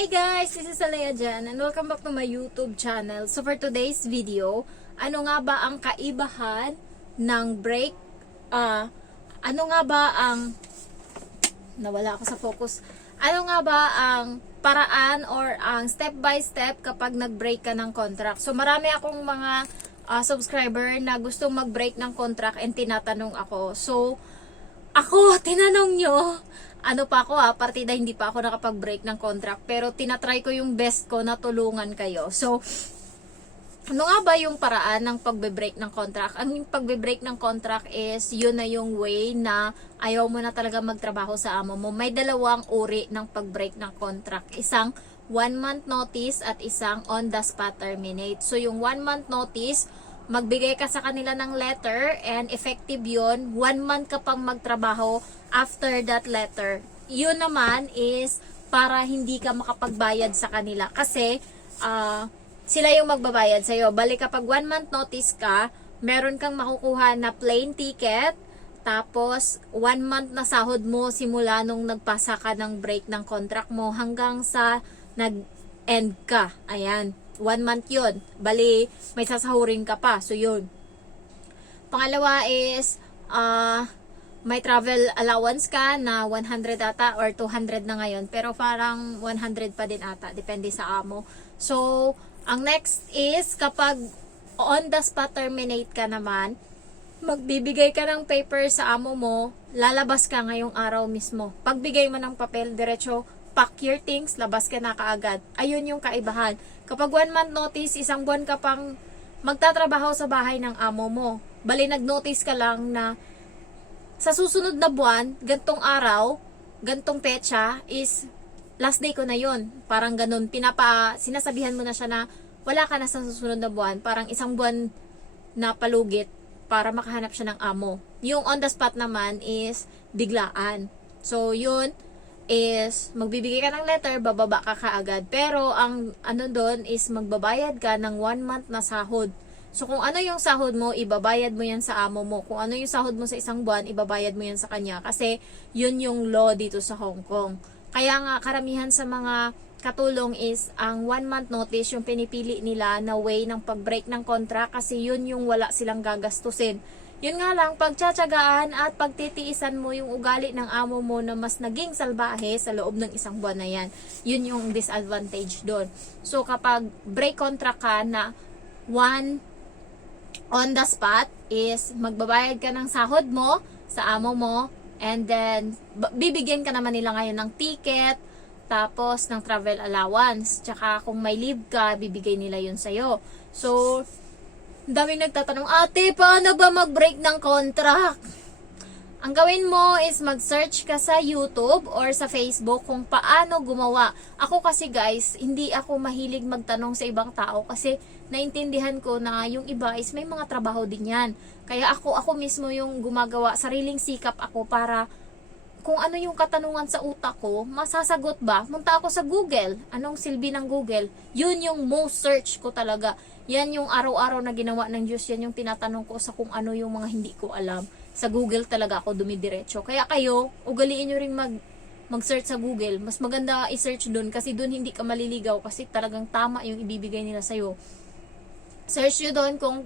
Hi guys! This is Alea Jan and welcome back to my YouTube channel. So for today's video, ano nga ba ang kaibahan ng brake? Ano nga ba ang... Nawala ako sa focus. Ano nga ba ang paraan or ang step by step kapag nag-break ka ng contract? So marami akong mga subscriber na gustong mag-break ng contract and tinatanong ako. So ako, tinanong nyo, ano pa ako partida hindi pa ako nakapag-break ng contract, pero tinatry ko yung best ko na tulungan kayo. So, ano nga ba yung paraan ng pagbe-break ng contract? Ang pagbe-break ng contract is, yun na yung way na ayaw mo na talaga magtrabaho sa amo mo. May dalawang uri ng pag-break ng contract. Isang 1 month notice at isang on the spot terminate. So, yung 1 month notice, magbigay ka sa kanila ng letter and effective yun, 1 month ka pang magtrabaho after that letter. Yun naman is para hindi ka makapagbayad sa kanila kasi sila yung magbabayad sa'yo. Bali kapag 1 month notice ka, meron kang makukuha na plane ticket, tapos 1 month na sahod mo simula nung nagpasa ka ng break ng contract mo hanggang sa nag-end ka. Ayan. 1 month yun. Bali, may sasahurin ka pa. So, yun. Pangalawa is, may travel allowance ka na 100 ata or 200 na ngayon. Pero parang 100 pa din ata. Depende sa amo. So, ang next is, kapag on the spot terminate ka naman, magbibigay ka ng paper sa amo mo, lalabas ka ngayong araw mismo. Pagbigay mo ng papel, diretso, pack your things, labas ka na kaagad. Ayun yung kaibahan. Kapag 1 month notice, 1 buwan ka pang magtatrabaho sa bahay ng amo mo. Bali, nag-notice ka lang na sa susunod na buwan, gantong araw, gantong petsa is last day ko na yon. Parang ganun. Sinasabihan mo na siya na wala ka na sa susunod na buwan. Parang 1 buwan na palugit para makahanap siya ng amo. Yung on the spot naman is biglaan. So, yun is magbibigay ka ng letter, bababa ka kaagad. Pero ang ano doon is magbabayad ka ng 1 month na sahod. So kung ano yung sahod mo, ibabayad mo yan sa amo mo. Kung ano yung sahod mo sa 1 buwan, ibabayad mo yan sa kanya. Kasi yun yung law dito sa Hong Kong. Kaya nga karamihan sa mga katulong is ang 1 month notice yung pinipili nila na way ng pag-break ng contract kasi yun yung wala silang gagastusin. Yun nga lang, pagtsatsagaan at pagtitiisan mo yung ugali ng amo mo na mas naging salbahe sa loob ng 1 buwan na yan. Yun yung disadvantage doon. So, kapag break contract ka na 1 on the spot is magbabayad ka ng sahod mo sa amo mo and then bibigyan ka naman nila ngayon ng ticket tapos ng travel allowance. Tsaka kung may leave ka, bibigay nila yun sa'yo. So, daming nagtatanong, ate, paano ba mag-break ng contract? Ang gawin mo is mag-search ka sa YouTube or sa Facebook kung paano gumawa. Ako kasi guys, hindi ako mahilig magtanong sa ibang tao kasi naintindihan ko na yung iba is may mga trabaho din yan. Kaya ako mismo yung gumagawa, sariling sikap ako para kung ano yung katanungan sa utak ko, masasagot ba? Punta ako sa Google. Anong silbi ng Google? Yun yung most search ko talaga. Yan yung araw-araw na ginawa ng Diyos. Yan yung tinatanong ko sa kung ano yung mga hindi ko alam. Sa Google talaga ako dumidiretso. Kaya kayo, ugaliin nyo rin mag-search sa Google. Mas maganda i-search dun kasi dun hindi ka maliligaw kasi talagang tama yung ibibigay nila sa'yo. Search nyo dun kung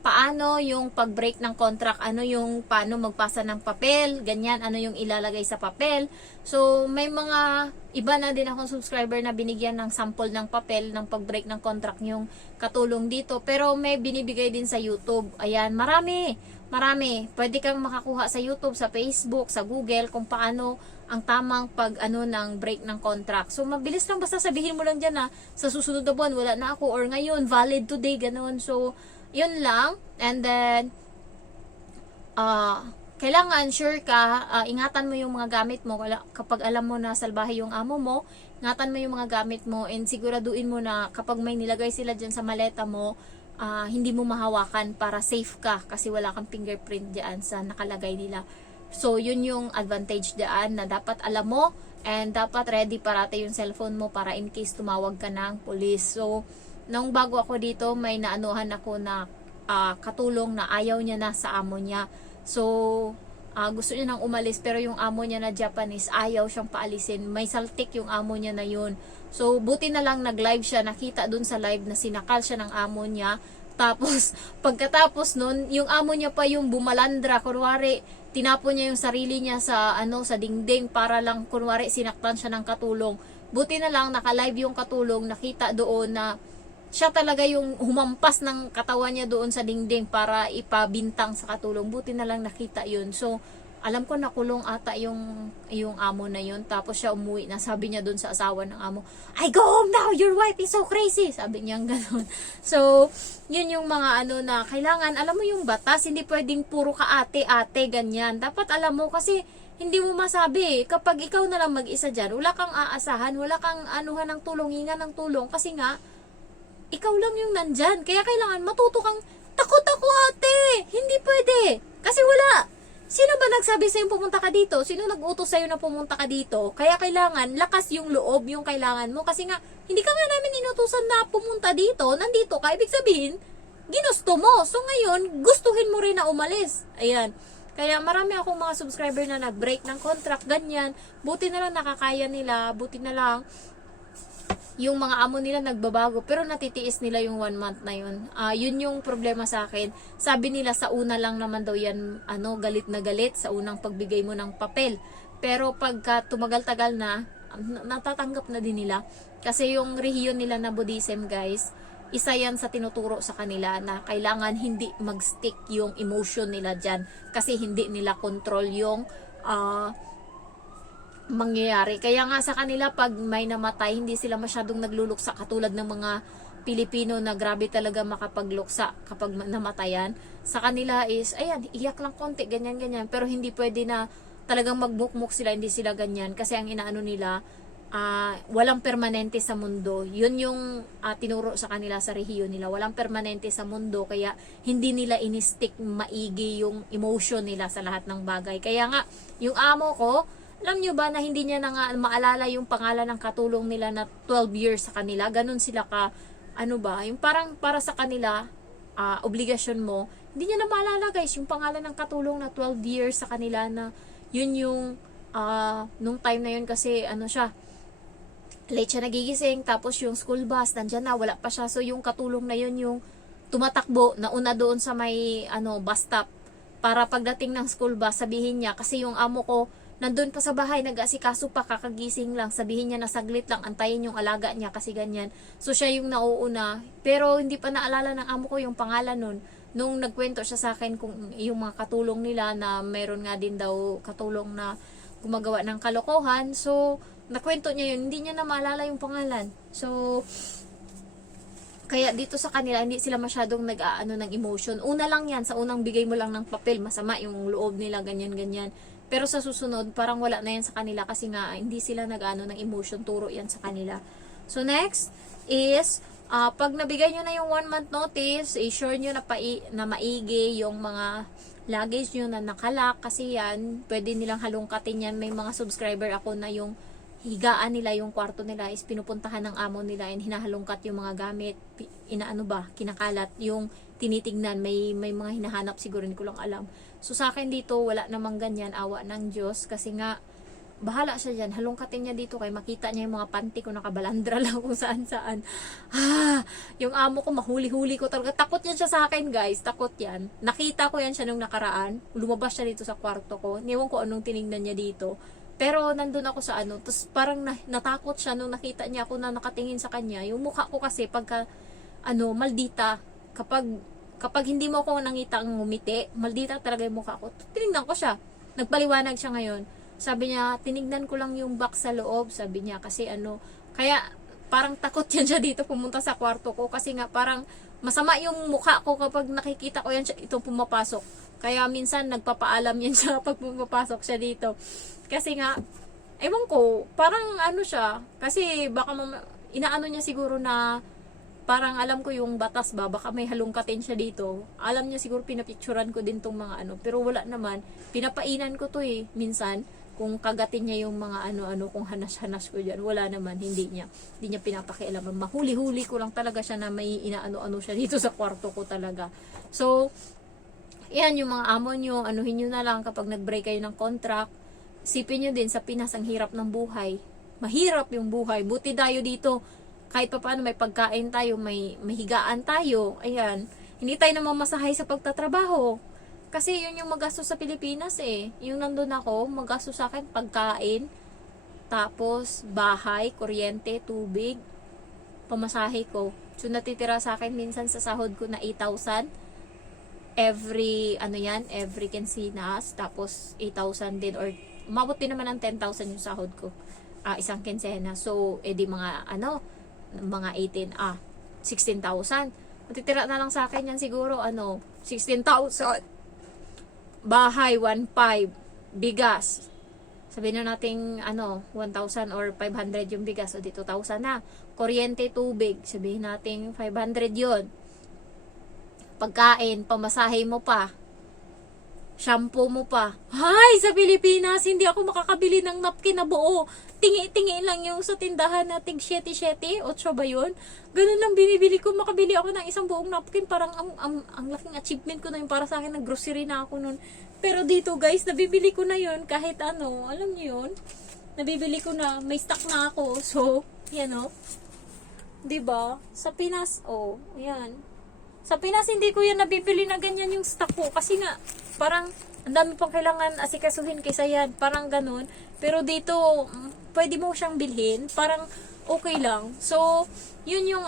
paano yung pag-break ng contract, paano magpasa ng papel, ganyan, ano yung ilalagay sa papel. So, may mga iba na din akong subscriber na binigyan ng sample ng papel ng pag-break ng contract yung katulong dito. Pero may binibigay din sa YouTube. Ayan, marami. Pwede kang makakuha sa YouTube, sa Facebook, sa Google kung paano ang tamang ng break ng contract. So, mabilis lang, basta sabihin mo lang dyan na sa susunod na buwan, wala na ako, or ngayon, valid today, ganun. So, yun lang. And then, kailangan sure ka, ingatan mo yung mga gamit mo. Kapag alam mo na salbahe yung amo mo, ingatan mo yung mga gamit mo and siguraduhin mo na kapag may nilagay sila dyan sa maleta mo, hindi mo mahawakan para safe ka kasi wala kang fingerprint dyan sa nakalagay nila. So, yun yung advantage dyan na dapat alam mo and dapat ready parate yung cellphone mo para in case tumawag ka ng police. So, nung bago ako dito, may naanuhan ako na katulong na ayaw niya na sa amo niya. So, gusto niya nang umalis, pero yung amo niya na Japanese ayaw siyang paalisin. May saltik yung amo niya na yun. So buti na lang nag-live siya, nakita dun sa live na sinakal siya ng amo niya. Tapos pagkatapos nun, yung amo niya pa yung bumalandra, kunwari tinapon niya yung sarili niya sa sa dingding para lang kunwari sinaktan siya ng katulong. Buti na lang naka-live yung katulong, nakita doon na siya talaga yung humampas ng katawan niya doon sa dingding para ipabintang sa katulong. Buti na lang nakita yun. So, alam ko nakulong ata yung amo na yun. Tapos siya umuwi na. Sabi niya doon sa asawa ng amo, I go home now! Your wife is so crazy! Sabi niya gano'n. So, yun yung mga na kailangan, alam mo yung batas, hindi pwedeng puro ka ate-ate, ganyan. Dapat alam mo kasi hindi mo masabi. Kapag ikaw na lang mag-isa dyan, wala kang aasahan, wala kang anuhan ng tulong, hinga ng tulong. Kasi nga, ikaw lang yung nandyan. Kaya kailangan matuto kang, takot ako ate! Hindi pwede! Kasi wala! Sino ba nagsabi sa'yo pumunta ka dito? Sino nag-utos sa'yo na pumunta ka dito? Kaya kailangan, lakas yung loob yung kailangan mo. Kasi nga, hindi ka nga namin inutusan na pumunta dito. Nandito ka. Ibig sabihin, ginusto mo. So ngayon, gustuhin mo rin na umalis. Ayan. Kaya marami akong mga subscriber na nag-break ng contract, ganyan. Buti na lang nakakaya nila. Buti na lang yung mga amo nila nagbabago, pero natitiis nila yung 1 month na yun. Yun yung problema sa akin. Sabi nila sa una lang naman daw yan, galit na galit sa unang pagbigay mo ng papel. Pero pagka tumagal-tagal na, natatanggap na din nila. Kasi yung rehiyon nila na Buddhism, guys, isa yan sa tinuturo sa kanila na kailangan hindi mag-stick yung emotion nila dyan. Kasi hindi nila control yung mangyayari. Kaya nga sa kanila pag may namatay, hindi sila masyadong nagluluksa katulad ng mga Pilipino na grabe talaga makapagluksa kapag namatayan. Sa kanila is, ayan, iyak lang konti, ganyan-ganyan. Pero hindi pwede na talagang magbukmuk sila, hindi sila ganyan. Kasi ang inaano nila, walang permanente sa mundo. Yun yung tinuro sa kanila sa rehiyon nila. Walang permanente sa mundo, kaya hindi nila in-stick maigi yung emotion nila sa lahat ng bagay. Kaya nga, yung amo ko, alam nyo ba na hindi niya na nga maalala yung pangalan ng katulong nila na 12 years sa kanila? Ganun sila ka, yung parang para sa kanila, obligasyon mo. Hindi niya na maalala guys, yung pangalan ng katulong na 12 years sa kanila na yun yung, nung time na yun kasi, siya, late siya nagigising, tapos yung school bus, nandyan na, wala pa siya. So yung katulong na yun yung tumatakbo, nauna doon sa may, bus stop, para pagdating ng school bus, sabihin niya, kasi yung amo ko, nandun pa sa bahay, nag-asikaso pa, kakagising lang, sabihin niya na saglit lang, antayin yung alaga niya kasi ganyan. So siya yung nauuna, pero hindi pa naalala ng amo ko yung pangalan nun. Nung nagkwento siya sa akin kung yung mga katulong nila na meron nga din daw katulong na gumagawa ng kalokohan. So nakwento niya yun, hindi niya na maalala yung pangalan. So kaya dito sa kanila, hindi sila masyadong nag-aano ng emotion. Una lang yan, sa unang bigay mo lang ng papel, masama yung loob nila, ganyan-ganyan. Pero sa susunod, parang wala na yan sa kanila kasi nga hindi sila nag-ano ng emotion, turo yan sa kanila. So next is, pag nabigay nyo na yung 1 month notice, i-sure nyo na maigi yung mga luggage nyo na nakalak kasi yan, pwede nilang halongkatin yan. May mga subscriber ako na yung higaan nila, yung kwarto nila is pinupuntahan ng amo nila and hinahalongkat yung mga gamit, kinakalat, yung tinitignan, may mga hinahanap siguro, hindi ko lang alam. So sa akin dito, wala namang ganyan, awa ng Diyos, kasi nga, bahala siya dyan, halongkatin niya dito, kay makita niya yung mga panty ko nakabalandra lang kung saan-saan. Yung amo ko, mahuli-huli ko talaga, takot yan siya sa akin guys, takot yan. Nakita ko yan siya nung nakaraan, lumabas siya dito sa kwarto ko, niwan ko anong tinignan niya dito. Pero nandun ako sa tapos parang natakot siya nung nakita niya ako na nakatingin sa kanya. Yung mukha ko kasi pagka, maldita, kapag hindi mo ako nangita ang ngumiti, maldita talaga yung mukha ko. Tinignan ko siya. Nagpaliwanag siya ngayon. Sabi niya, tinignan ko lang yung box sa loob. Sabi niya, kasi kaya parang takot yan siya dito pumunta sa kwarto ko. Kasi nga parang masama yung mukha ko kapag nakikita ko yan siya, itong pumapasok. Kaya minsan nagpapaalam yan siya pag pumapasok siya dito. Kasi nga, ewan ko, parang siya. Kasi baka inaano niya siguro na parang alam ko yung batas ba, baka may halongkatin siya dito. Alam niya siguro pinapicturan ko din tong mga pero wala naman. Pinapainan ko to minsan, kung kagatin niya yung mga kung hanas-hanas ko dyan. Wala naman, hindi niya pinapakialaman. Mahuli-huli ko lang talaga siya na may inaano-ano siya dito sa kwarto ko talaga. So, Yan, yung mga amo nyo, anuhin nyo na lang kapag nag-break kayo ng contract. Isipin nyo din, sa Pinas, ang hirap ng buhay. Mahirap yung buhay. Buti tayo dito. Kahit pa paano may pagkain tayo, may higaan tayo. Ayan. Hindi tayo namamasahay sa pagtatrabaho. Kasi yun yung magastos sa Pilipinas eh. Yung nandun ako, magastos sa akin pagkain, tapos bahay, kuryente, tubig, pamasahe ko. So natitira sa akin minsan sa sahod ko na 8,000 every every quincenas, tapos 8,000 din, or umabot din naman ng 10,000 yung sahod ko. Isang quinzena. So edi mga mga 16,000. Matitira na lang sa akin yan siguro 16,000. Bahay 1,500, bigas. Sabihin na natin 1,000 or 500 yung bigas, o di 2,000 na. Kuryente, tubig, sabihin natin 500 yon. Pagkain, pamasahe mo pa, shampoo mo pa. Hay, sa Pilipinas, hindi ako makakabili ng napkin na buo. Tingi-tingi lang yung sa tindahan na tig 7-7, 8 ba yun? Ganun lang binibili ko. Makabili ako ng isang buong napkin. Parang ang laking achievement ko na yun para sa akin. Nag-grocery na ako nun. Pero dito guys, nabibili ko na yun kahit alam niyo yun? Nabibili ko na, may stock na ako. So, yan o. 'Di ba? Sa Pinas, yan. Sa Pinas, hindi ko yan nabibili na ganyan yung stock ko. Kasi nga, parang, ang dami pang kailangan asikasuhin kaysa yan. Parang ganun. Pero dito, pwede mo siyang bilhin. Parang, okay lang. So, yun yung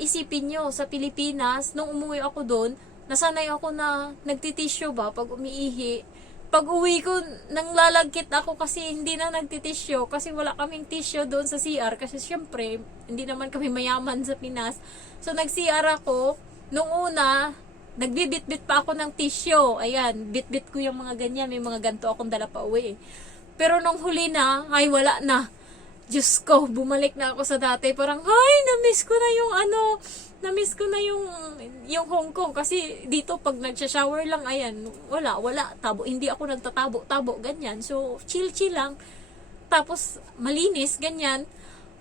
isipin nyo. Sa Pilipinas, nung umuwi ako doon, nasanay ako na nagtitisyo ba pag umiihi. Pag uwi ko, nang lalagkit ako kasi hindi na nagtitisyo. Kasi wala kaming tisyo doon sa CR. Kasi syempre, hindi naman kami mayaman sa Pinas. So, nag-CR ako. Nung una, nagbibit-bit pa ako ng tisyo. Ayan, bit-bit ko yung mga ganyan. May mga ganito akong dala pa uwi. Pero nung huli na, ay wala na. Diyos ko, bumalik na ako sa dati. Parang, ay, na-miss ko na yung na-miss ko na yung Hong Kong. Kasi dito, pag nagsha-shower lang, ayan, wala. Tabo, hindi ako nagtatabo, ganyan. So, chill-chill lang. Tapos, malinis, ganyan.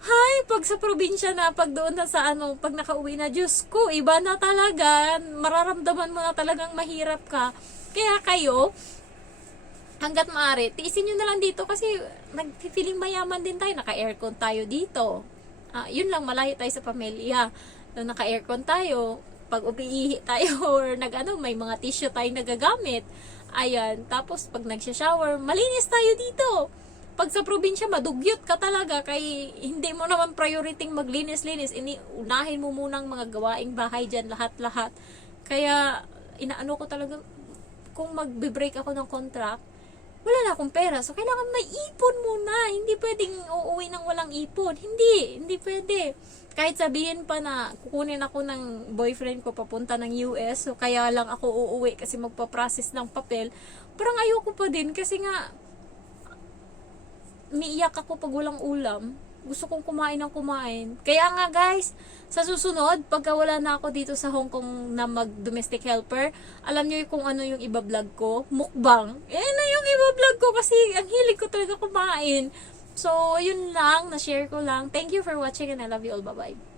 Hay, pag sa probinsya na, pag doon na sa pag nakauwi na, Diyos ko, iba na talaga. Mararamdaman mo na talagang mahirap ka. Kaya kayo, hanggat maaari, tiisin nyo na lang dito kasi nag-feeling mayaman din tayo. Naka-aircon tayo dito. Yun lang, malayo tayo sa pamilya. Naka-aircon tayo. Pag umiihi tayo or may mga tissue tayong nagagamit. Ayan, tapos pag nagsha-shower, malinis tayo dito. Pag sa probinsya, madugyot ka talaga kay hindi mo naman priority maglinis-linis. Unahin mo munang mga gawaing bahay dyan, lahat-lahat. Kaya, inaano ko talaga, kung magbe-break ako ng contract, wala na akong pera. So, kailangan may ipon muna. Hindi pwedeng uuwi ng walang ipon. Hindi pwede. Kahit sabihin pa na kukunin ako ng boyfriend ko papunta ng US, so kaya lang ako uuwi kasi magpa-process ng papel, parang ayoko pa din kasi nga, umiiyak ako pag walang ulam. Gusto kong kumain ng kumain. Kaya nga guys, sa susunod, pagka wala na ako dito sa Hong Kong na mag-domestic helper, alam nyo kung ano yung iba-vlog ko? Mukbang. Na yung iba-vlog ko kasi ang hilig ko talaga kumain. So, yun lang. Na-share ko lang. Thank you for watching and I love you all. Bye-bye.